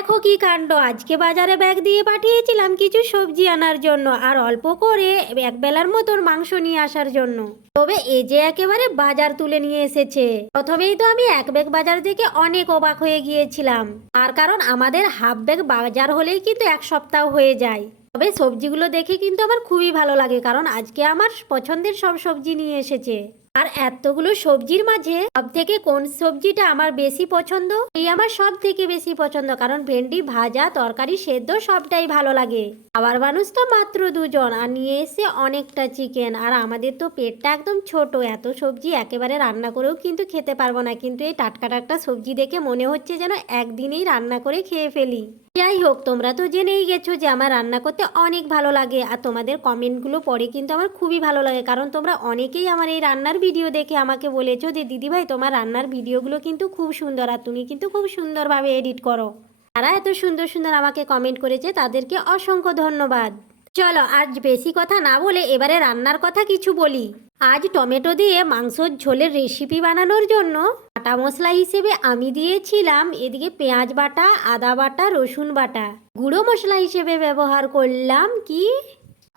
দেখো কি কাণ্ড, আজকে বাজারে ব্যাগ দিয়ে পাঠিয়েছিলাম কিছু সবজি আনার জন্য আর অল্প করে এক বেলার মতন মাংস নিয়ে আসার জন্য। তবে এ যে একেবারে বাজার তুলে নিয়ে এসেছে। প্রথমেই তো আমি এক ব্যাগ বাজার থেকে অনেক অবাক হয়ে গিয়েছিলাম, তার কারণ আমাদের হাফ ব্যাগ বাজার হলেই কিন্তু এক সপ্তাহ হয়ে যায়। তবে সবজিগুলো দেখে কিন্তু আমার খুবই ভালো লাগে, কারণ আজকে আমার পছন্দের সব সবজি নিয়ে এসেছে। আর এতগুলো সবজির মাঝে সব থেকে কোন সবজিটা আমার বেশি পছন্দ, এই আমার সব থেকে বেশি পছন্দ, কারণ ভেন্ডি ভাজা তরকারি সেদ্ধ সবটাই ভালো লাগে। আবার মানুষ তো মাত্র দুজন আর নিয়ে এসে অনেকটা চিকেন, আর আমাদের তো পেটটা একদম ছোট, এত সবজি একেবারে রান্না করেও কিন্তু খেতে পারবো না। কিন্তু এই টাটকা টাটকা সবজি দেখে মনে হচ্ছে যেন একদিনেই রান্না করে খেয়ে ফেলি। যাই হোক, তোমরা তো জেনেই গেছো যে আমার রান্না করতে অনেক ভালো লাগে, আর তোমাদের কমেন্টগুলো পড়ে কিন্তু আমার খুবই ভালো লাগে, কারণ তোমরা অনেকেই আমার এই রান্নার ভিডিও দেখে আমাকে বলেছো যে দিদিভাই তোমার রান্নার ভিডিওগুলো কিন্তু খুব সুন্দর, আর তুমি কিন্তু খুব সুন্দরভাবে এডিট করো। তারা এত সুন্দর সুন্দর আমাকে কমেন্ট করেছে, তাদেরকে অসংখ্য ধন্যবাদ। চলো আজ বেশি কথা না বলে এবারে রান্নার কথা কিছু বলি। আজ টমেটো দিয়ে মাংসর ঝোলের রেসিপি বানানোর জন্য বাটা মশলা হিসেবে আমি দিয়েছিলাম এদিকে পেঁয়াজ বাটা, আদা বাটা, রসুন বাটা। গুঁড়ো মশলা হিসেবে ব্যবহার করলাম কি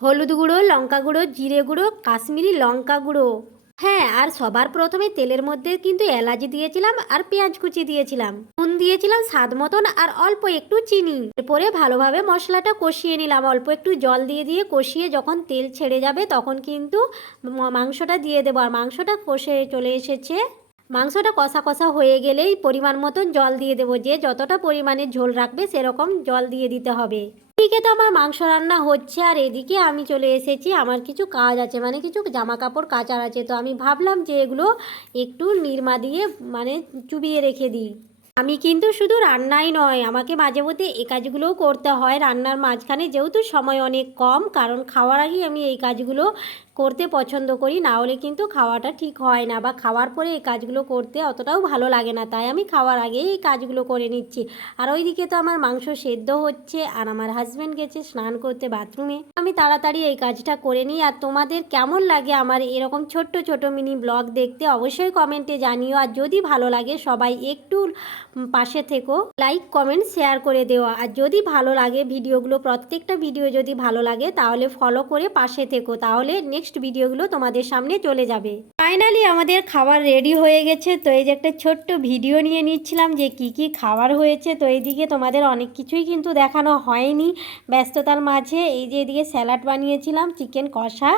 হলুদ গুঁড়ো, লঙ্কা গুঁড়ো, জিরে গুঁড়ো, কাশ্মীরি লঙ্কা গুঁড়ো। হ্যাঁ, আর সবার প্রথমে তেলের মধ্যে কিন্তু এলাচ দিয়েছিলাম আর পেঁয়াজ কুচি দিয়েছিলাম, নুন দিয়েছিলাম স্বাদ মতন আর অল্প একটু চিনি। এরপরে ভালোভাবে মশলাটা কষিয়ে নিলাম, অল্প একটু জল দিয়ে দিয়ে কষিয়ে যখন তেল ছেড়ে যাবে তখন কিন্তু মাংসটা দিয়ে দেবো। আর মাংসটা কষে চলে এসেছে, মাংসটা কষা কষা হয়ে গেলেই পরিমাণ মতন জল দিয়ে দেবো, যে যতটা পরিমাণে ঝোল রাখবে সেরকম জল দিয়ে দিতে হবে। এদিকে তো আমার মাংস রান্না হচ্ছে আর এদিকে আমি চলে এসেছি, আমার কিছু কাজ আছে, মানে কিছু জামা কাপড় কাচার আছে। তো আমি ভাবলাম যে এগুলো একটু নিরমা দিয়ে মানে চুবিয়ে রেখে দিই। আমি কিন্তু শুধু রান্নাই নয়, আমাকে মাঝে মধ্যে এই কাজগুলোও করতে হয় রান্নার মাঝখানে, যেহেতু সময় অনেক কম, কারণ খাওয়ার আগেই আমি এই কাজগুলো করতে পছন্দ করি, না হলে কিন্তু খাওয়াটা ঠিক হয় না, বা খাওয়ার পরে এই কাজগুলো করতে অতটাও ভালো লাগে না, তাই আমি খাওয়ার আগেই এই কাজগুলো করে নিচ্ছি। আর ওইদিকে তো আমার মাংস সেদ্ধ হচ্ছে আর আমার হাজব্যান্ড গেছে স্নান করতে বাথরুমে, আমি তাড়াতাড়ি এই কাজটা করে নিই। আর তোমাদের কেমন লাগে আমার এরকম ছোট্ট ছোট মিনি ব্লগ দেখতে অবশ্যই কমেন্টে জানিও, আর যদি ভালো লাগে সবাই একটু পাশে থেকো, লাইক কমেন্ট শেয়ার করে দেওয়া। আর যদি ভালো লাগে ভিডিওগুলো, প্রত্যেকটা ভিডিও যদি ভালো লাগে তাহলে ফলো করে পাশে থেকো, তাহলে নেক্সট ভিডিওগুলো তোমাদের সামনে চলে যাবে। ফাইনালি আমাদের খাবার রেডি হয়ে গেছে। তো এই যে একটা ছোট্ট ভিডিও নিয়ে নিচ্ছিলাম যে কি কি খাবার হয়েছে। তো এইদিকে তোমাদের অনেক কিছুই কিন্তু দেখানো হয়নি ব্যস্ততার মাঝে। এই যে এদিকে স্যালাড বানিয়েছিলাম, চিকেন কষা,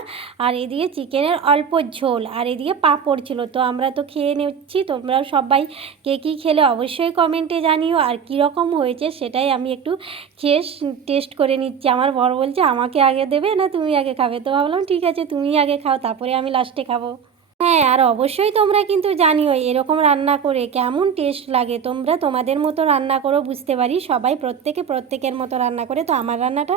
আর এদিকে চিকেনের অল্প ঝোল, আর এদিকে পাঁপড় ছিল। তো আমরা তো খেয়ে নিচ্ছি, তোমরাও সবাই কে কী খেলে অবশ্যই কমেন্টে জানিও, আর কীরকম হয়েছে সেটাই আমি একটু খেয়ে টেস্ট করে নিচ্ছি। আমার বর বলছে আমাকে আগে দেবে না তুমি আগে খাবে, তো ভাবলাম ঠিক আছে তুমি আগে খাও, তারপরে আমি লাস্টে খাবো। হ্যাঁ, আর অবশ্যই তোমরা কিন্তু জানিও এরকম রান্না করে কেমন টেস্ট লাগে। তোমরা তোমাদের মতো রান্না করো, বুঝতে পারি সবাই প্রত্যেকের মতো রান্না করে। তো আমার রান্নাটা